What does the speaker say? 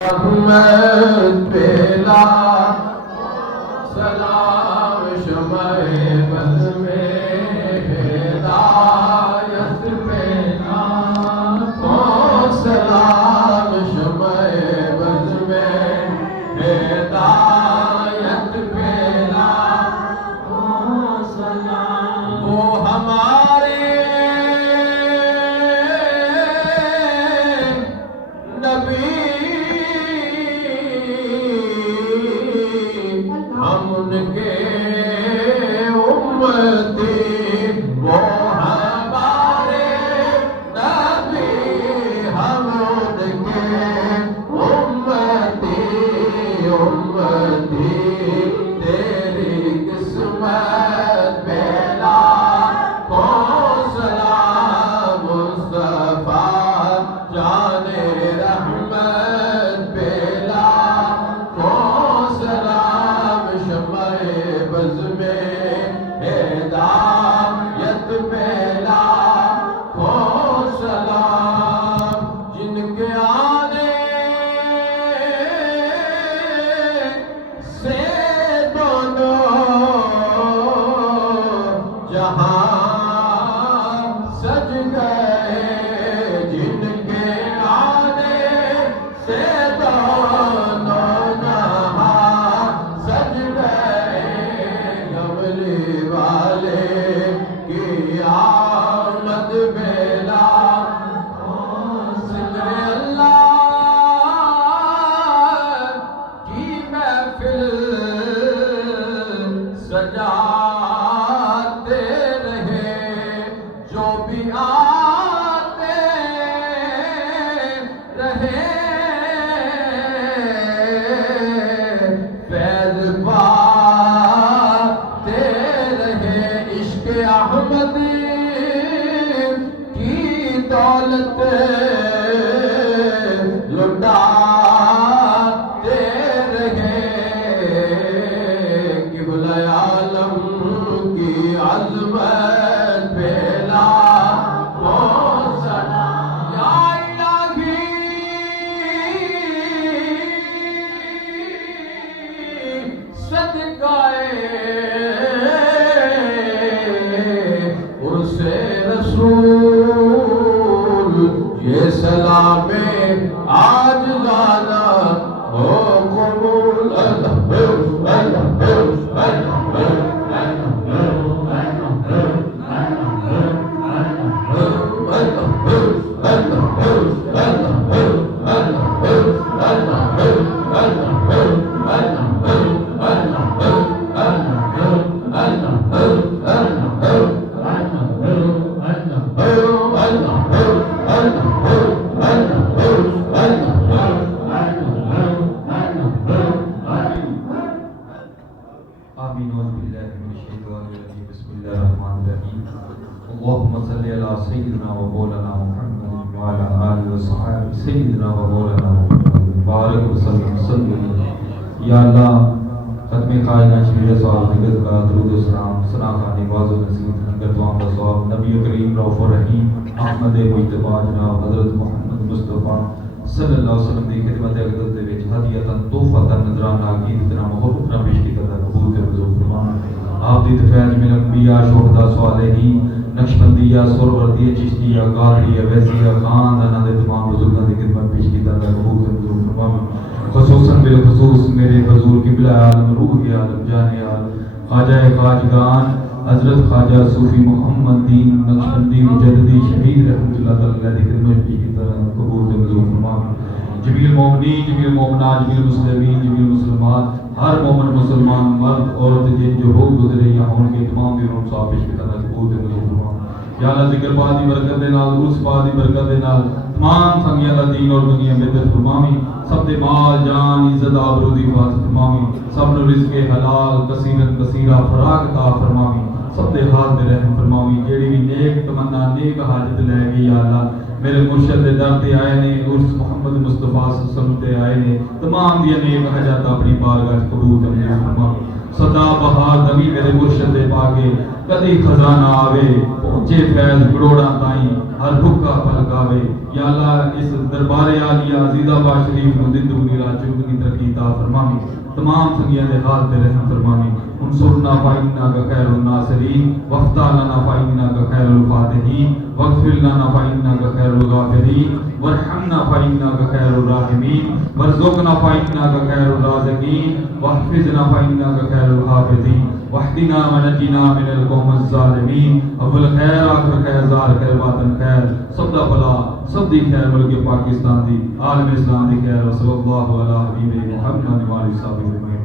رحمت پیلا سلام شمع بز میں ہدایت پیلا سلام شمع بز میں ہدایت پیلا سلام وہ ہمارے نبی ہم ان کے امتی وہ ہمارے نبی ہم ان کے امتی امتی تیری قسمت بیلا کون سلام مصطفیٰ جان رحمت بیلا کون سلام شمع بز میں ہدایت پیلا کون سلام جن کے آنے سے دونوں جہاں سج گئے جن کے آنے سے دونوں جہاں سج گئے کملی والے کی آمد بیلا ذکر اللہ کی محفل سجاتے رہے جو بھی آتے رہے فیض پاتے رہے عشق احمدی کی دولت لٹاتے رہے قبلہ عالم کی عظمت پھیلا کون سلام یا الہی صدقہ عرص رسول یہ سلام آج لانا ہو قبول آمین اعوذ باللہ من الشیطان الرجیم بسم اللہ الرحمن الرحیم اللہم صلی علی سیدنا و مولانا محمد وعلی آلہ و صحابہ سیدنا و مولانا محمد بارک وسلم صلی یا اللہ ختم کائنات شریعہ صاحب نگت کا درود و سلام ثنا خانی باز و نصیب نگر دوام و صحاب نبی کریم رؤوف الرحیم احمد مجتبی جناب حضرت محمد مصطفیٰ صلی اللہ علیہ وسلم دی خدمت اقدس دے وچ ہدیہ تحفہ نذرانہ عقید اتنا محبت نہ پیش کی کردا قبول کر رضو فرمان آپ دی فیض میں انبیاء شہداء صالحین نقشبندیہ سہروردیہ چشتیہ گاڑیہ ویسیہ خاندان دے تمام بزرگاں دی خدمت پیش کی کردا قبول کر رضو فرمان خصوصاً بالخصوص میرے حضور قبلہ عالم روح عالم جان عالم خواجہ خواجگان حضرت خواجہ صوفی محمد دین نقشبندی مجددی شہید رحمۃ اللہ تعالی دی خدمت پیش کی کردا قبول کر رضو فرمان جمیل مومنین جمیل مومنات جمیل مسلمین جمیل مسلمات ہر مومن مسلمان مرد عورت جن جو ہو گزرے یا ہون کے تمام بھی ہم صاحب پیش کی طرح قبول دے مظلوم یا اللہ ذکر پاک دی برکت دے نال عرس پاک دی برکت دے نال تمام سنگیاں دا دین اور دنیا میں در فرماویں سب دے مال جان عزت آبرو دی حفاظت فرماویں سب نو رزق حلال کثیرن کثیرہ فراغ عطا فرماویں سب دے حال دے رحم فرماویں جیڑی بھی نیک تمنا نیک حاجت لے گئی یا اللہ میرے مرشد دے در تے آئے نے عرس محمد مصطفیٰ صلی اللہ علیہ وسلم تے آئے نے تمام دی نیک حاجات اپنی بارگاہ قبول کرنے فرماویں سدا بہار دمی میرے مرشد دے پاکے کدی خزانہ آوے پہنچے فیض کروڑاں تائیں ہر بھکا پھل کھاوے یا اللہ اس دربار عالیہ عزیز آباد شریف نو زندگی راجو کی ترقی عطا فرماویں تمام سنگیاں دے حال تے رحم فرماویں انصرنا فإنک خیر الناصرین وافتح لنا فإنک خیر الفاتحین واغفر لنا فإنک خیر الغافرین وارحمنا فإنک خیر الراحمین وارزقنا فإنک خیر الرازقین واحفظنا فإنک خیر الحافظین واهدنا ونجنا من القوم الظالمین اول خیر آخر خیر زار خیر باطن خیر سب دا بھلا سب دی خیر ملک پاکستان دی عالم اسلام دی خیر صلی اللہ علیہ وسلم محمد و علیہ وسلم